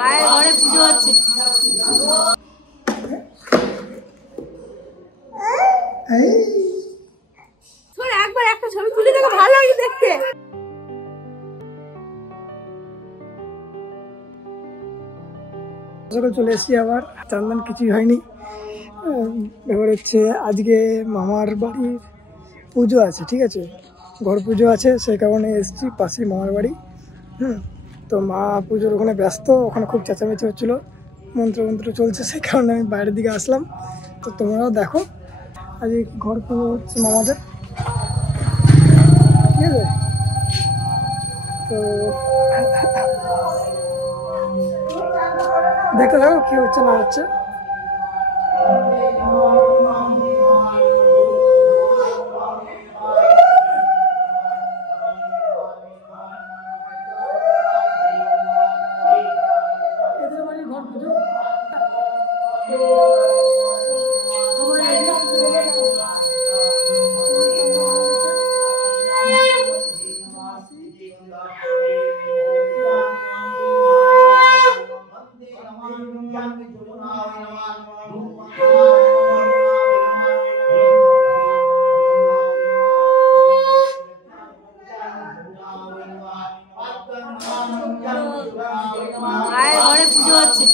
মায়ের ঘরে পুজো হচ্ছে। একবার একটা ছবি তুলে দেখো, ভালো লাগে দেখতে। চলে এসেছি আবার, চান্দান কিছুই হয়নি। এবার হচ্ছে আজকে মামার বাড়ির পুজো আছে, ঠিক আছে, ঘর পুজো আছে, সেই কারণে এসেছি পাশেই মামার বাড়ি। তো মা পুজোর ওখানে ব্যস্ত, ওখানে খুব চেঁচামেচি হচ্ছিলো, মন্ত্র চলছে, সেই কারণে আমি বাইরের দিকে আসলাম। তো তোমরাও দেখো, আজকে ঘর পুজো হচ্ছে মামাদের, ঠিক আছে। তো দেখতে থাকো কি হচ্ছে না হচ্ছে। এদের বাড়ির ঘর পুজো মায়ের ঘরে পুজো হচ্ছে।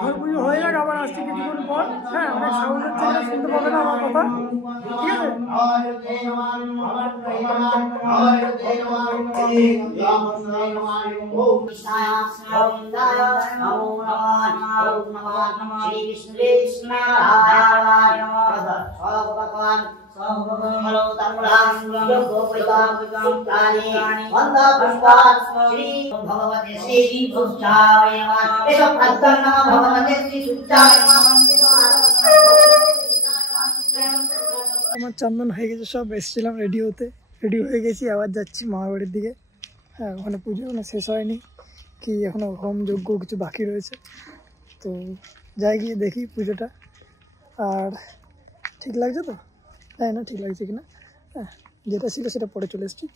ঘর পুজো হয়ে যাক, আবার আসছি কিছুক্ষণ পর। হ্যাঁ, অনেক সাউন্ড হচ্ছে, শুনতে পাবে না আমার কথা, ঠিক আছে। আমার চান্দন হয়ে গেছে, সব এসেছিলাম রেডি হয়ে গেছি, আবার যাচ্ছি মামার বাড়ির দিকে। হ্যাঁ, ওখানে পুজো শেষ হয়নি, কি এখনো হোম যজ্ঞ কিছু বাকি রয়েছে। তো যাই গিয়ে দেখি পুজোটা, আর ঠিক লাগছে তো, তাই না, ঠিক লাগছে কিনা। হ্যাঁ, যেটা ছিল সেটা পরে চলে এসেছি।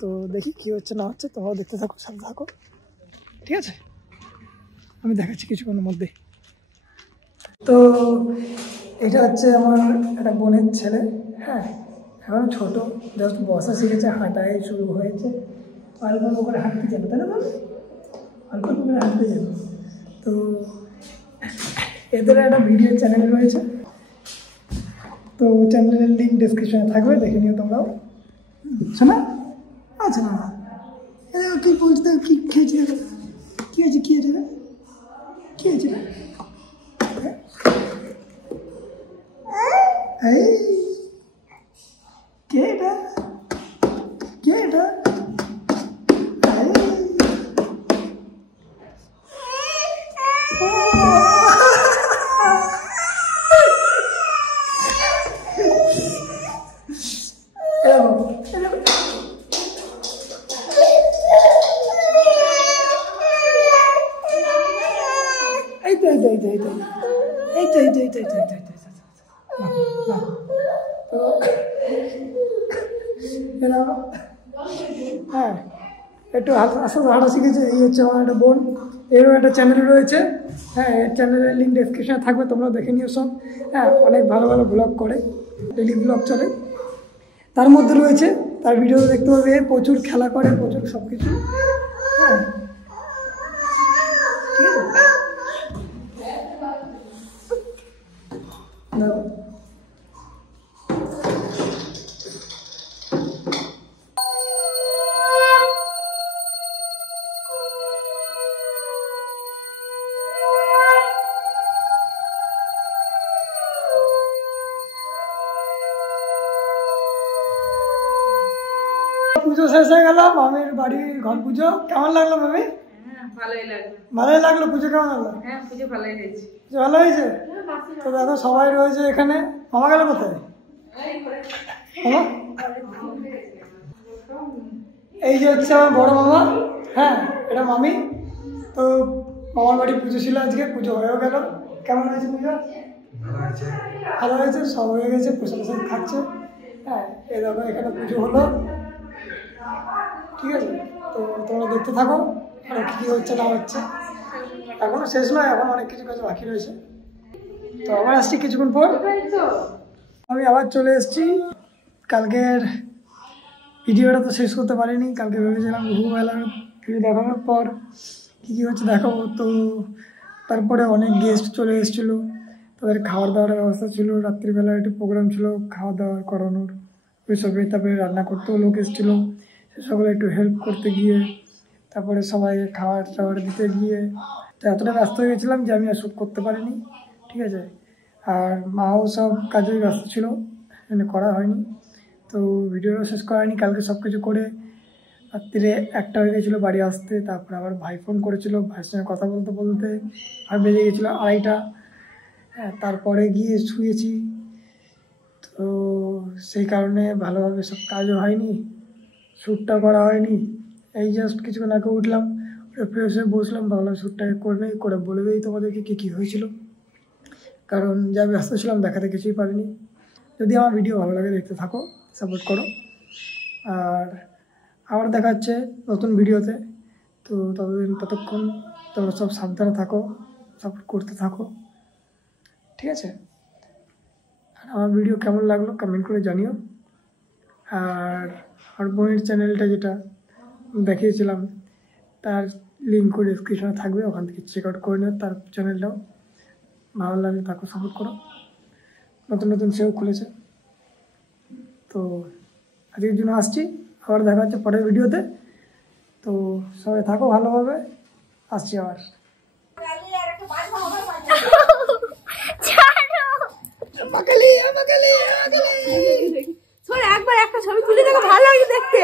তো দেখি কী হচ্ছে না হচ্ছে, তোমরাও দেখতে থাকো, সাথে থাকো, ঠিক আছে। আমি দেখাচ্ছি কিছুক্ষণের মধ্যে। তো এটা হচ্ছে আমার একটা বোনের ছেলে। হ্যাঁ, এখন ছোটো, জাস্ট বসা শিখেছে, হাঁটাই শুরু হয়েছে, অল্প অল্প করে হাঁটতে যাবে, তাই না বল, অল্প অল্প করে হাঁটতে যাবে। তো এদের একটা ভিডিও চ্যানেল রয়েছে, তো চ্যানেলের লিঙ্ক ডিসক্রিপশনে থাকবে, দেখে নিও তোমরাও। শোনা আচ্ছা, না কী বলতে, কী খেয়েছি, কী হয়েছে, কী হয়েছে, কী হয়েছে, এই কে এটা, কে এটা, হ্যাঁ, একটু আস্তে আস্তে হাঁটা শিখেছে। এই হচ্ছে আমার একটা বোন, এরও একটা চ্যানেল রয়েছে। হ্যাঁ, এর চ্যানেলের লিঙ্ক ডেসক্রিপশনে থাকবে, তোমরা দেখে নিও সব। হ্যাঁ, অনেক ভালো ভালো ব্লগ করে, ডেলি ব্লগ চলে, তার মধ্যে রয়েছে, তার ভিডিও দেখতে পাবে, প্রচুর খেলা করে, প্রচুর সব কিছু। হ্যাঁ, ঠিক আছে। পুজো শেষ হয়ে গেল, মামির বাড়ির ঘর পুজো। কেমন লাগলো মামি? ভালোই লাগলো। পুজো কেমন লাগলো? পুজো ভালোই হয়েছে। তো দেখো সবাই রয়েছে এখানে। মামা গেল কোথায়? এই যে হচ্ছে আমার বড় মামা। হ্যাঁ, এটা মামি। তো মামার বাড়ি পুজো ছিল আজকে, পুজো হয়েও গেল। কেমন হয়েছে পুজো? ভালো হয়েছে, সব হয়ে গেছে, প্রসাদ খাচ্ছে। হ্যাঁ, এই দেখো এখানে পুজো হলো, ঠিক আছে। তো তোমরা দেখতে থাকো আর কী হচ্ছে না হচ্ছে। এখনো শেষ নয়, এখন অনেক কিছু কাজ বাকি রয়েছে। তো আবার আসছি কিছুক্ষণ পর। আমি আবার চলে এসেছি। কালকের ভিডিওটা তো শেষ করতে পারিনি। কালকে ভেবেছিলাম দুপুরবেলার ভিডিও দেখানোর পর কী কী হচ্ছে দেখাবো। তো তারপরে অনেক গেস্ট চলে এসেছিলো, তাদের খাওয়ার দাওয়ার ব্যবস্থা ছিল, রাত্রিবেলা একটু প্রোগ্রাম ছিল খাওয়া দাওয়া করানোর ওইসবে। তারপরে রান্না করতেও লোক এসেছিলো, সে সকলে একটু হেল্প করতে গিয়ে, তারপরে সবাইকে খাবার টাবার দিতে গিয়ে তো এতটা ব্যস্ত হয়ে গেছিলাম যে আমি আর শ্যুট করতে পারিনি, ঠিক আছে। আর মাও সব কাজে ব্যস্ত ছিল, মানে করা হয়নি। তো ভিডিওটা শেষ করা হয়নি। কালকে সব কিছু করে রাত্রিরে 1টা হয়ে গেছিলো বাড়ি আসতে। তারপরে আবার ভাই ফোন করেছিল, ভাইয়ের সঙ্গে কথা বলতে বলতে আর বেজে গেছিলো 2:30। হ্যাঁ, তারপরে গিয়ে শুয়েছি। তো সেই কারণে ভালোভাবে সব কাজও হয়নি, শ্যুটটা করা হয়নি। এই জাস্ট কিছুক্ষণ আগে উঠলাম, ফ্রেশ হয়ে বসলাম, ভাবলাম শ্যুটটাকে করে বলে দিই তোমাদেরকে কী হয়েছিল। কারণ যা ব্যস্ত ছিলাম দেখাতে কিছুই পারিনি। যদি আমার ভিডিও ভালো লাগে দেখতে থাকো, সাপোর্ট করো। আর আবার দেখা হচ্ছে নতুন ভিডিওতে। তো ততক্ষণ তোমরা সব সাবধানে থাকো, সাপোর্ট করতে থাকো, ঠিক আছে। আর আমার ভিডিও কেমন লাগলো কমেন্ট করে জানিও। আর আমার বোনের চ্যানেলটা যেটা দেখিয়েছিলাম তার লিঙ্কও ডিসক্রিপশনে থাকবে, ওখান থেকে চেক আউট করে নিও তার চ্যানেলটাও। ভালো লাগলে তাকে সাপোর্ট করো, নতুন সেও খুলেছে। তো আজকের জন্য আসছি, আবার দেখা হচ্ছে পরের ভিডিওতে। তো সবাই থাকো ভালোভাবে, আসছি আবার। একবার একটা ছবি তুলে দেখো, ভালো লাগে দেখতে।